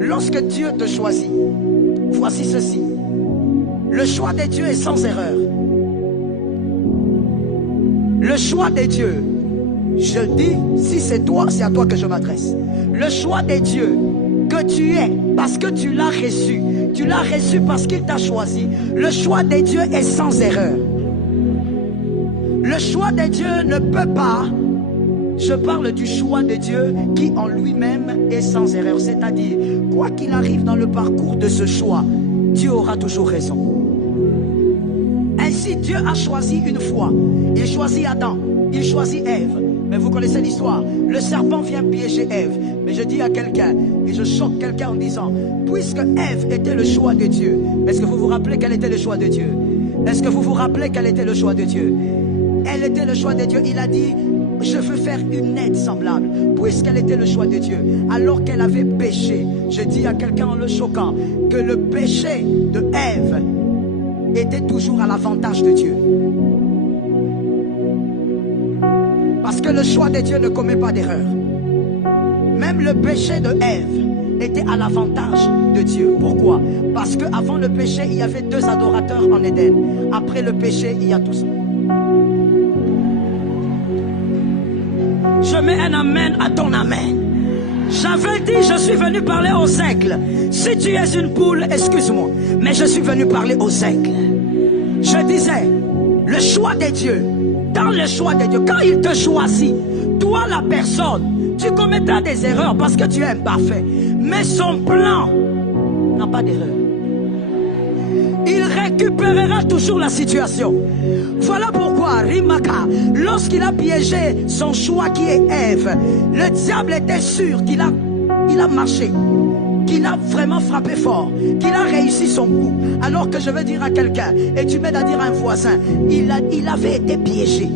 Lorsque Dieu te choisit, voici ceci. Le choix de Dieu est sans erreur. Le choix de Dieu, je dis, si c'est toi, c'est à toi que je m'adresse. Le choix de Dieu que tu es, parce que tu l'as reçu. Tu l'as reçu parce qu'il t'a choisi. Le choix de Dieu est sans erreur. Le choix de Dieu ne peut pas. Je parle du choix de Dieu qui en lui-même est sans erreur. C'est-à-dire, quoi qu'il arrive dans le parcours de ce choix, Dieu aura toujours raison. Ainsi, Dieu a choisi une fois. Il choisit Adam, il choisit Ève. Mais vous connaissez l'histoire. Le serpent vient piéger Ève. Mais je dis à quelqu'un, et je choque quelqu'un en disant, puisque Ève était le choix de Dieu, est-ce que vous vous rappelez quel était le choix de Dieu? Est-ce que vous vous rappelez quel était le choix de Dieu? Elle était le choix de Dieu. Il a dit, je veux faire une aide semblable, puisqu'elle était le choix de Dieu. Alors qu'elle avait péché, je dis à quelqu'un en le choquant, que le péché de Ève était toujours à l'avantage de Dieu. Parce que le choix de Dieu ne commet pas d'erreur. Même le péché de Ève était à l'avantage de Dieu. Pourquoi? Parce qu'avant le péché, il y avait 2 adorateurs en Éden. Après le péché, il y a tout ça. Je mets un amen à ton amen. J'avais dit, je suis venu parler aux aigles. Si tu es une poule, excuse-moi, mais je suis venu parler aux aigles. Je disais, le choix de Dieu, dans le choix de Dieu, quand il te choisit, toi la personne, tu commettras des erreurs parce que tu es imparfait. Mais son plan n'a pas d'erreur. Il récupérera toujours la situation. Voilà pourquoi Rimaka, lorsqu'il a piégé son choix qui est Ève, le diable était sûr qu'il a marché, qu'il a vraiment frappé fort, qu'il a réussi son coup. Alors que je veux dire à quelqu'un, et tu m'aides à dire à un voisin, il avait été piégé.